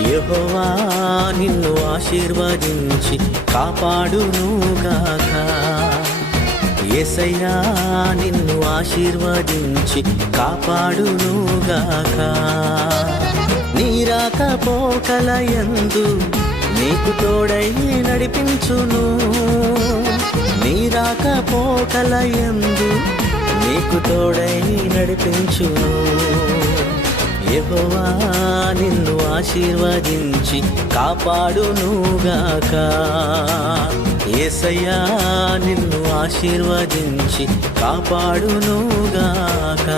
యెహోవా నిన్ను ఆశీర్వదించి కాపాడునుగాక. యేసయ్యా నిన్ను ఆశీర్వదించి కాపాడునుగాక. నీ రాకపోకలయందు నీకు తోడై నడిపించును. నీ రాకపోకలయందు నీకు తోడై నడిపించును. యెహోవా నిన్ను ఆశీర్వదించి కాపాడునుగాక. యేసయ్యా నిన్ను ఆశీర్వదించి కాపాడునుగాక.